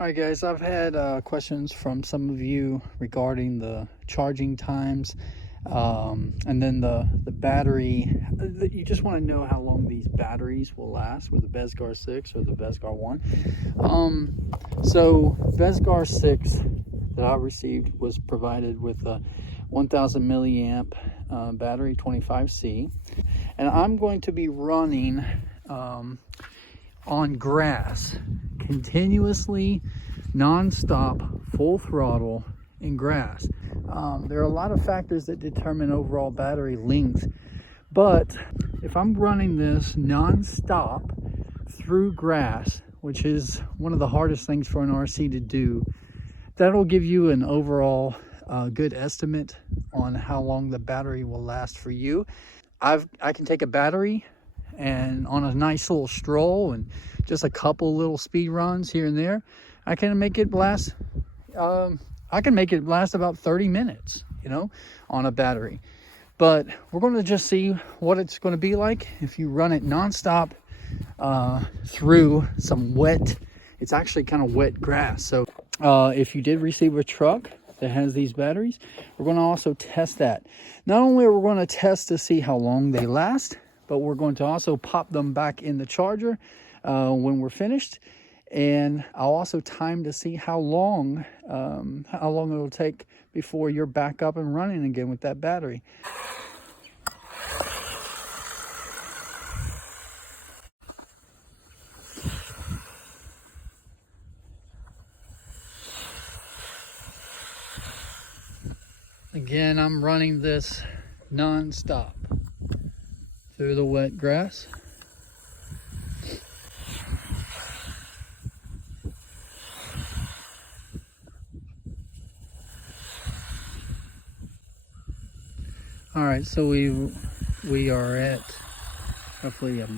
All right, guys, I've had questions from some of you regarding the charging times, and then the battery. You just want to know how long these batteries will last with the Bezgar 6 or the Bezgar 1. So Bezgar 6 that I received was provided with a 1000 milliamp battery, 25C, and I'm going to be running on grass continuously, non-stop, full throttle in grass. There are a lot of factors that determine overall battery length, but if I'm running this non-stop through grass, which is one of the hardest things for an RC to do, that'll give you an overall good estimate on how long the battery will last for you. I can take a battery and on a nice little stroll and just a couple little speed runs here and there, I can make it last about 30 minutes, on a battery. But we're going to just see what it's going to be like if you run it nonstop through some wet, it's actually kind of wet grass. So if you did receive a truck that has these batteries, we're going to also test that. Not only are we going to test to see how long they last, but we're going to also pop them back in the charger when we're finished. And I'll also time to see how long it'll take before you're back up and running again with that battery. Again, I'm running this non-stop through the wet grass. All right, so we are at roughly a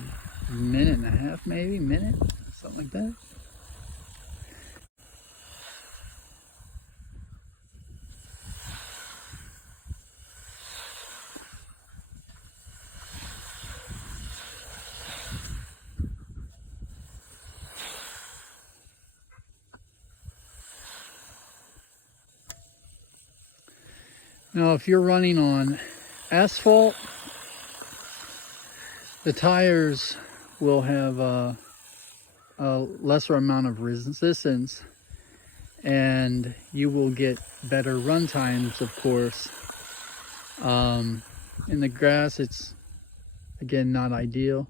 minute and a half, maybe minute, something like that. Now, if you're running on asphalt, the tires will have a lesser amount of resistance, and you will get better run times, of course. In the grass, it's, again, not ideal.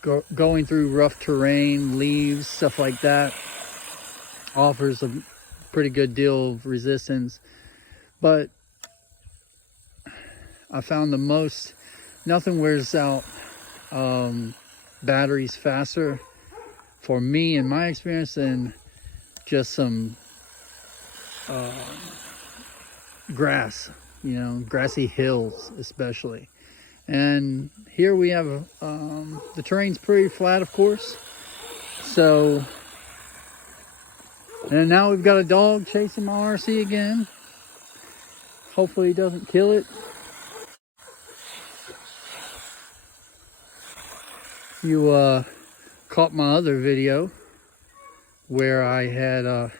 Going through rough terrain, leaves, stuff like that, offers a pretty good deal of resistance. But I found nothing wears out batteries faster for me, in my experience, than just some grass, grassy hills especially. And here we have the terrain's pretty flat, of course. So, and now we've got a dog chasing my RC again. Hopefully he doesn't kill it. You caught my other video where I had a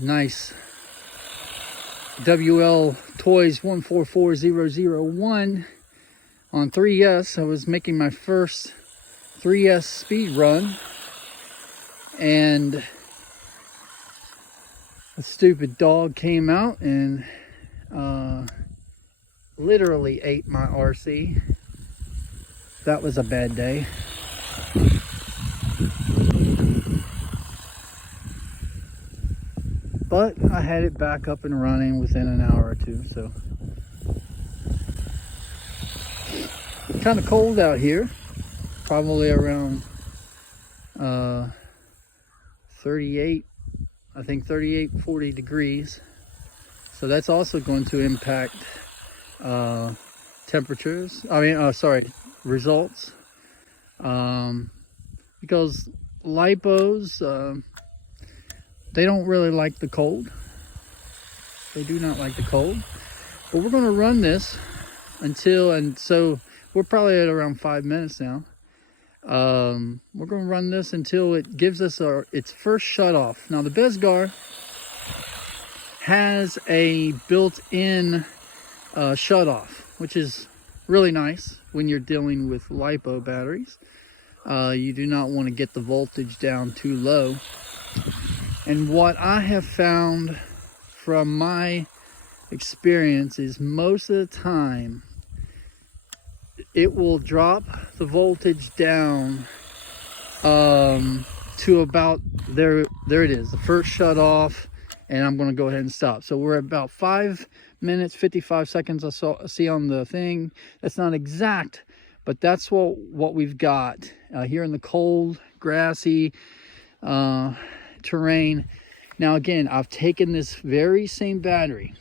nice WL Toys 144001 on 3S. I was making my first 3S speed run, and a stupid dog came out and literally ate my RC. That was a bad day. But I had it back up and running within an hour or two, so. Kind of cold out here, probably around 38, I think 38, 40 degrees. So that's also going to impact temperatures, results. Because lipos, they don't really like the cold. They do not like the cold. But we're going to run this so we're probably at around 5 minutes now. We're going to run this until it gives us its first shut off. Now the Bezgar has a built-in shut off, which is really nice when you're dealing with LiPo batteries. You do not want to get the voltage down too low. And what I have found from my experience is most of the time it will drop the voltage down to about there it is, the first shut off, and I'm going to go ahead and stop. So we're at about 5 minutes 55 seconds I see on the thing. That's not exact, but that's what we've got here in the cold, grassy terrain. Now again, I've taken this very same battery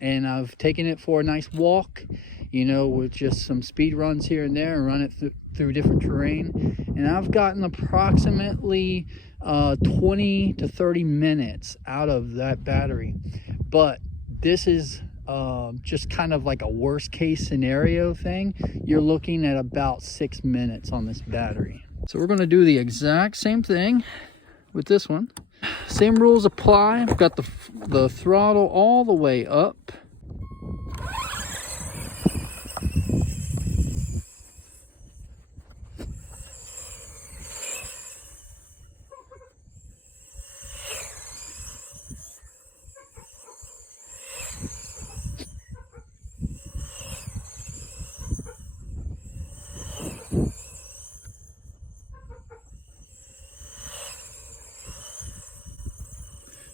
and I've taken it for a nice walk, you know, with just some speed runs here and there, and run it through different terrain. And I've gotten approximately 20 to 30 minutes out of that battery. But this is just kind of like a worst case scenario thing. You're looking at about 6 minutes on this battery. So we're going to do the exact same thing with this one. Same rules apply. I've got the throttle all the way up.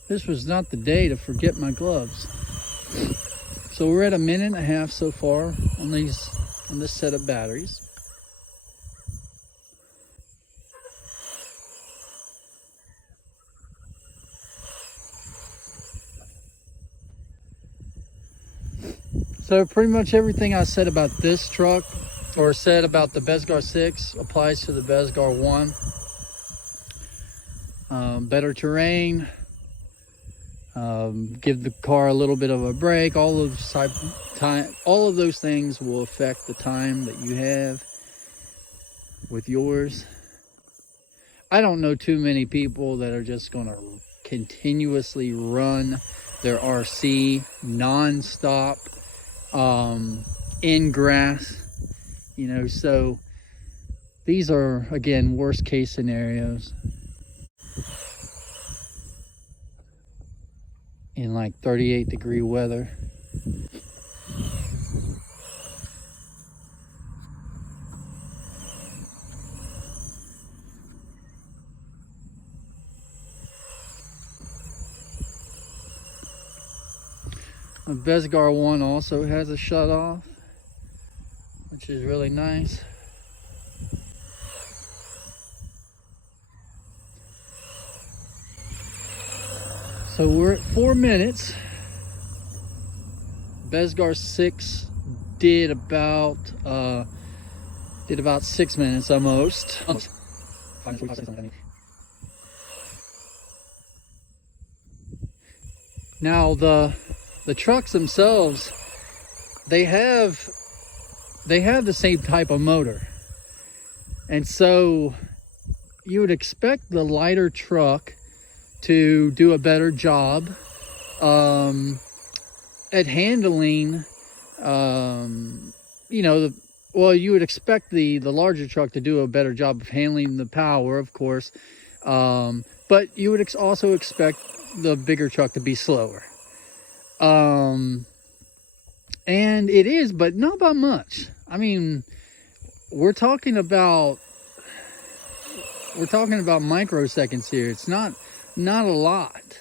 This was not the day to forget my gloves. So we're at 1.5 minutes so far on this set of batteries. So pretty much everything I said about this truck, or said about the Bezgar 6, applies to the Bezgar 1. Better terrain. Give the car a little bit of a break. All of those things will affect the time that you have with yours. I don't know too many people that are just going to continuously run their RC non-stop in grass, you know. So these are, again, worst case scenarios. In like 38-degree weather. The Bezgar 1 also has a shut off, which is really nice. So we're at 4 minutes. Bezgar 6 did about 6 minutes almost. Now the trucks themselves, they have the same type of motor, and so you would expect the lighter truck to do a better job at handling, you know, you would expect the larger truck to do a better job of handling the power, of course, but you would also expect the bigger truck to be slower. And it is, but not by much. I mean, we're talking about microseconds here. It's not a lot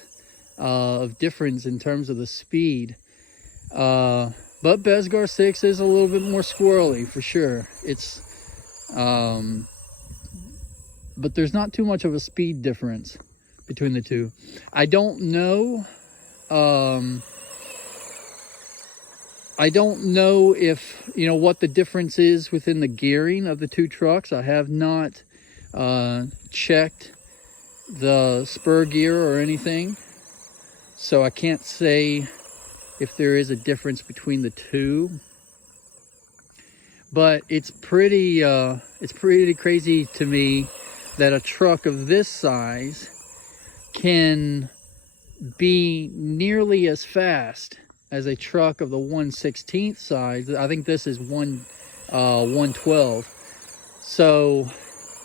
of difference in terms of the speed, but Bezgar 6 is a little bit more squirrely for sure. It's but there's not too much of a speed difference between the two. I don't know if, you know, what the difference is within the gearing of the two trucks. I have not checked the spur gear or anything, so I can't say if there is a difference between the two. But it's pretty crazy to me that a truck of this size can be nearly as fast as a truck of the 1/16 size. I think this is 112. So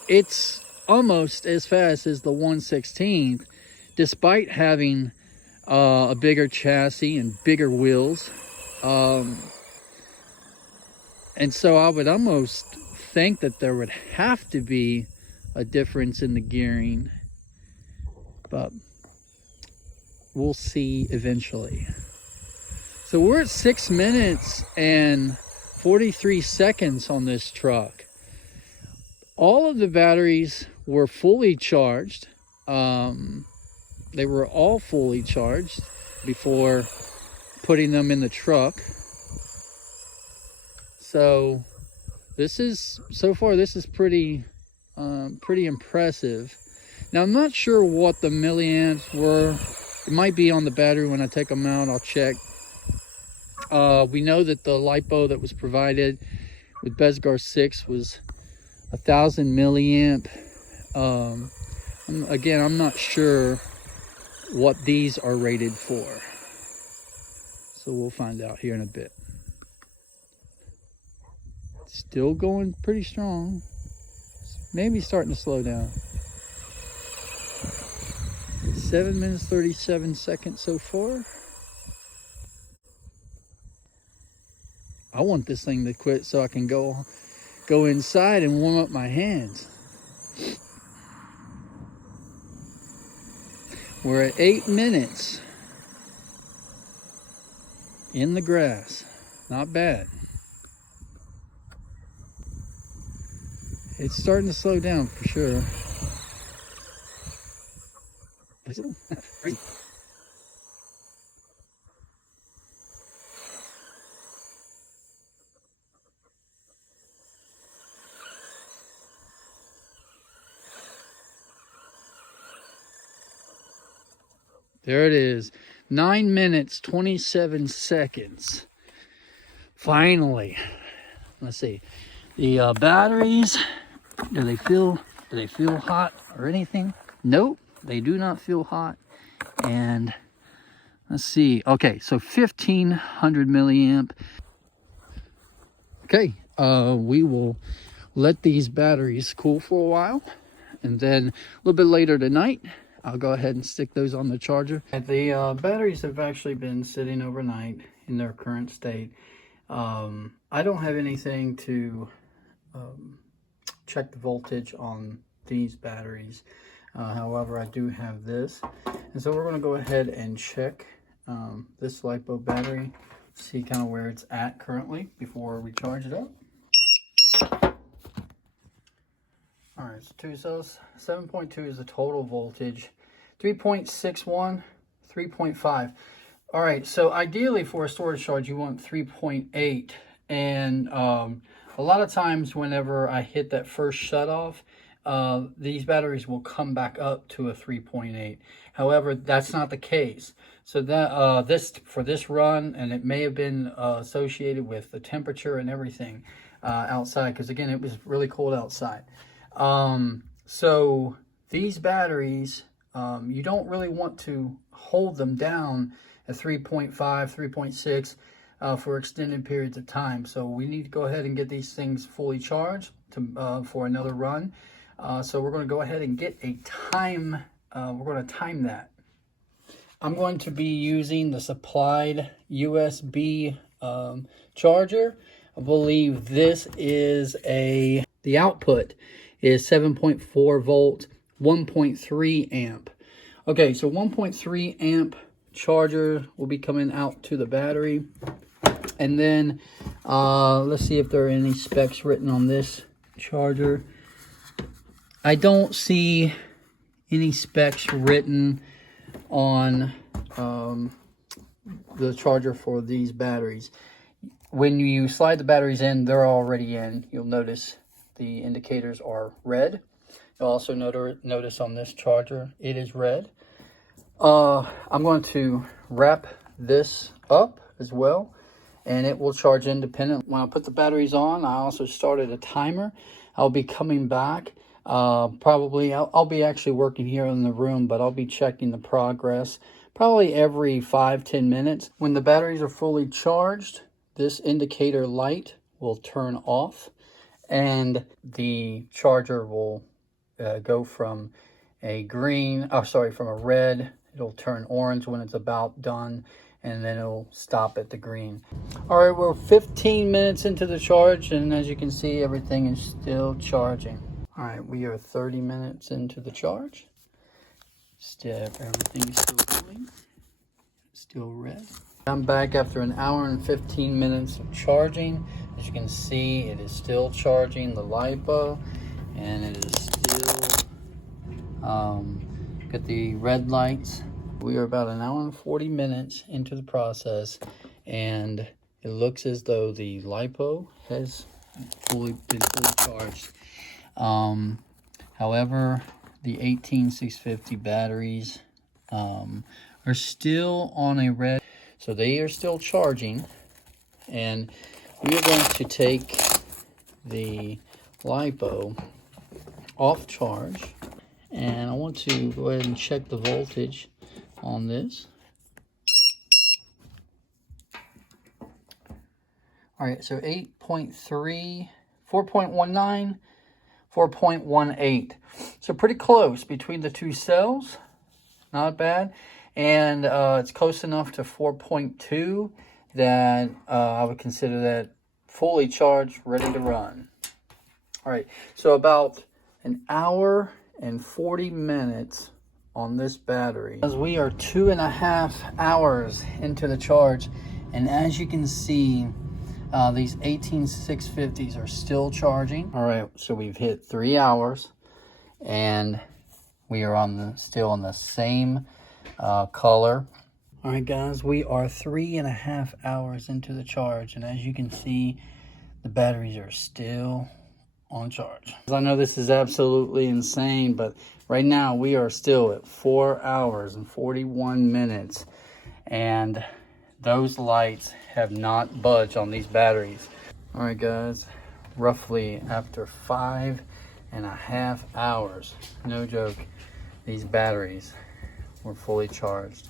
it's almost as fast as the 1/16, despite having a bigger chassis and bigger wheels. And so I would almost think that there would have to be a difference in the gearing, but we'll see eventually. So we're at 6 minutes and 43 seconds on this truck. All of the batteries were fully charged. They were all fully charged before putting them in the truck. So so far this is pretty impressive. Now I'm not sure what the milliamps were. It might be on the battery. When I take them out, I'll check. We know that the LiPo that was provided with Bezgar 6 was 1,000 milliamp. Again, I'm not sure what these are rated for, so we'll find out here in a bit. Still going pretty strong. Maybe starting to slow down. 7 minutes 37 seconds so far. I want this thing to quit so I can go inside and warm up my hands. We're at 8 minutes in the grass. Not bad. It's starting to slow down for sure. There it is. 9 minutes, 27 seconds. Finally. Let's see. The batteries, do they feel hot or anything? Nope, they do not feel hot. And let's see. Okay, so 1,500 milliamp. Okay, we will let these batteries cool for a while, and then a little bit later tonight, I'll go ahead and stick those on the charger. The batteries have actually been sitting overnight in their current state. I don't have anything to check the voltage on these batteries. However, I do have this. And so we're going to go ahead and check this LiPo battery, see kind of where it's at currently before we charge it up. All right, so 2 cells, 7.2 is the total voltage, 3.61, 3.5. All right, so ideally for a storage charge, you want 3.8. And a lot of times whenever I hit that first shut off, these batteries will come back up to a 3.8. However, that's not the case. So that for this run, and it may have been associated with the temperature and everything outside, because again, it was really cold outside. So these batteries, you don't really want to hold them down at 3.5, 3.6 for extended periods of time. So we need to go ahead and get these things fully charged for another run. So we're going to go ahead and get a time. We're going to time that. I'm going to be using the supplied USB charger. I believe this is the output is 7.4 volt, 1.3 amp. Okay, so 1.3 amp charger will be coming out to the battery. And then let's see if there are any specs written on this charger. I don't see any specs written on the charger for these batteries. When you slide the batteries in, they're already in. You'll notice the indicators are red. You'll also notice on this charger, it is red. I'm going to wrap this up as well, and it will charge independently. When I put the batteries on, I also started a timer. I'll be coming back. Probably, I'll be actually working here in the room, but I'll be checking the progress probably every 5-10 minutes. When the batteries are fully charged, this indicator light will turn off, and the charger will go from a from a red, it'll turn orange when it's about done, and then it'll stop at the green. All right, we're 15 minutes into the charge, and as you can see, everything is still charging. All right, we are 30 minutes into the charge. Everything is still going, still red. I'm back after an hour and 15 minutes of charging. As you can see, it is still charging the LiPo, and it is still got the red lights. We are about an hour and 40 minutes into the process, and it looks as though the LiPo has been fully charged. However, the 18650 batteries are still on a red, so they are still charging, and we are going to take the LiPo off charge, and I want to go ahead and check the voltage on this. All right, so 8.3, 4.19, 4.18. So pretty close between the two cells. Not bad. And it's close enough to 4.2 that I would consider that fully charged, ready to run. All right, so about an hour and 40 minutes on this battery. As we are 2.5 hours into the charge, and as you can see, these 18650s are still charging. All right, so we've hit 3 hours, and we are still on the same color. All right, guys, we are 3.5 hours into the charge, and as you can see, the batteries are still on charge. I know this is absolutely insane, but right now we are still at 4 hours and 41 minutes, and those lights have not budged on these batteries. All right, guys, roughly after 5.5 hours, no joke, these batteries were fully charged.